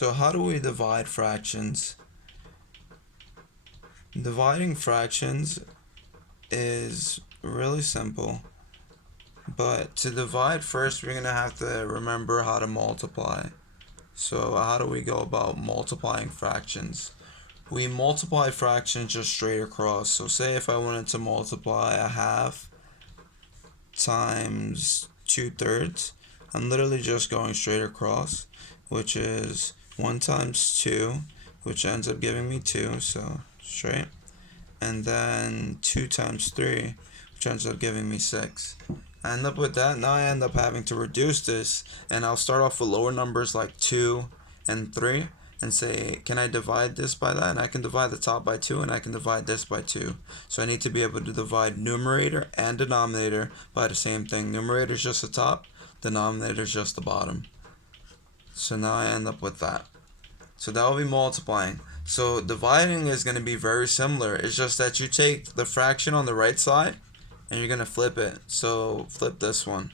So how do we divide fractions? Dividing fractions is really simple, but to divide first we're going to have to remember how to multiply. So how do we go about multiplying fractions? We multiply fractions just straight across. So say if I wanted to multiply a half times 2/3, I'm literally just going straight across, which is 1 times 2, which ends up giving me 2, so straight, and then 2 times 3, which ends up giving me 6. I end up with that. Now I end up having to reduce this, and I'll start off with lower numbers like 2 and 3 and say, can I divide this by that? And I can divide the top by 2, and I can divide this by 2. So I need to be able to divide numerator and denominator by the same thing. Numerator is just the top, denominator is just the bottom. So now I end up with that. So that will be multiplying. So dividing is going to be very similar. It's just that you take the fraction on the right side and you're going to flip it. So flip this one.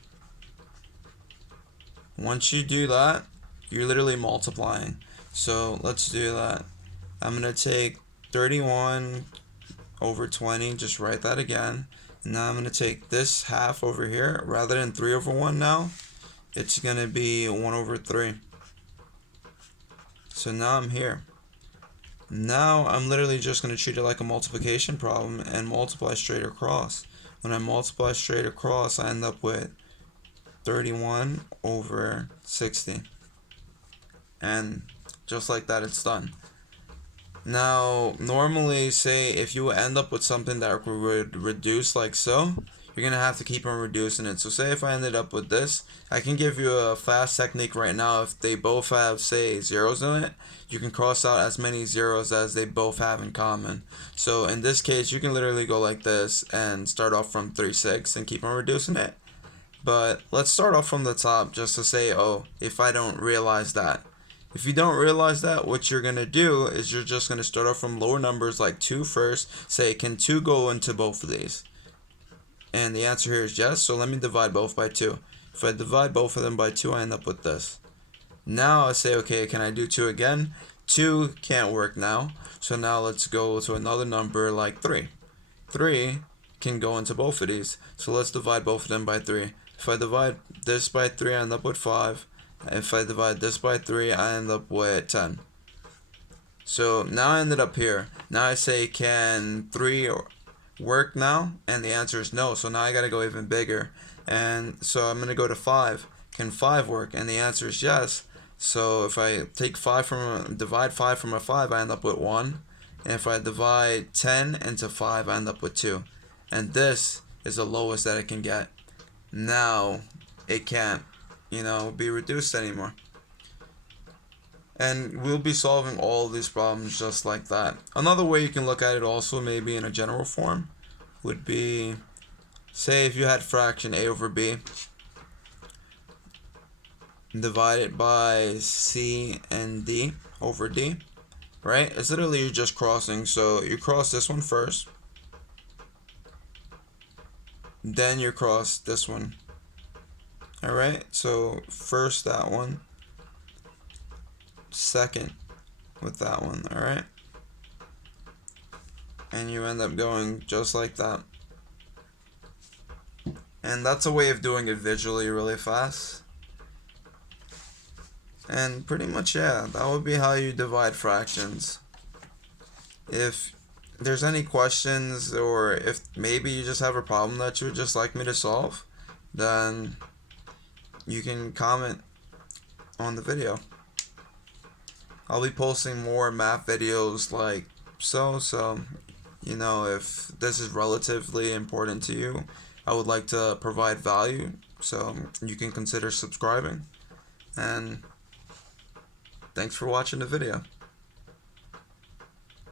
Once you do that, you're literally multiplying. So let's do that. I'm going to take 31 over 20, just write that again. And now I'm going to take this half over here. Rather than 3 over 1 now, it's going to be 1 over 3. So now I'm here. Now I'm literally just going to treat it like a multiplication problem and multiply straight across. When I multiply straight across, I end up with 31 over 60. And just like that, it's done. Now, normally, say if you end up with something that would reduce like so, you're going to have to keep on reducing it. So say if I ended up with this, I can give you a fast technique right now. If they both have, say, zeros in it, you can cross out as many zeros as they both have in common. So in this case, you can literally go like this and start off from 3, 6 and keep on reducing it. But let's start off from the top just to say, oh, if I don't realize that. If you don't realize that, what you're going to do is you're just going to start off from lower numbers like 2 first. Say, can 2 go into both of these? And the answer here is yes, so let me divide both by 2. If I divide both of them by 2, I end up with this. Now I say, okay, can I do 2 again? 2 can't work now, so now let's go to another number like 3. 3 can go into both of these, so let's divide both of them by 3. If I divide this by 3, I end up with 5. If I divide this by 3, I end up with 10. So now I ended up here. Now I say, can 3 work now? And the answer is no. So now I got to go even bigger. And so I'm going to go to 5. Can 5 work? And the answer is yes. So if I take divide 5 from a 5, I end up with 1. And if I divide 10 into 5, I end up with 2. And this is the lowest that it can get. Now it can't, be reduced anymore. And we'll be solving all of these problems just like that. Another way you can look at it also, maybe in a general form, would be, say if you had fraction a over b, divide it by c and d over d, right? It's literally you're just crossing. So you cross this one first, then you cross this one. Alright, so first that one, second with that one, alright? And you end up going just like that. And that's a way of doing it visually really fast. And pretty much, yeah, that would be how you divide fractions. If there's any questions, or if maybe you just have a problem that you would just like me to solve, then you can comment on the video. I'll be posting more math videos like so, if this is relatively important to you, I would like to provide value, so you can consider subscribing. And thanks for watching the video.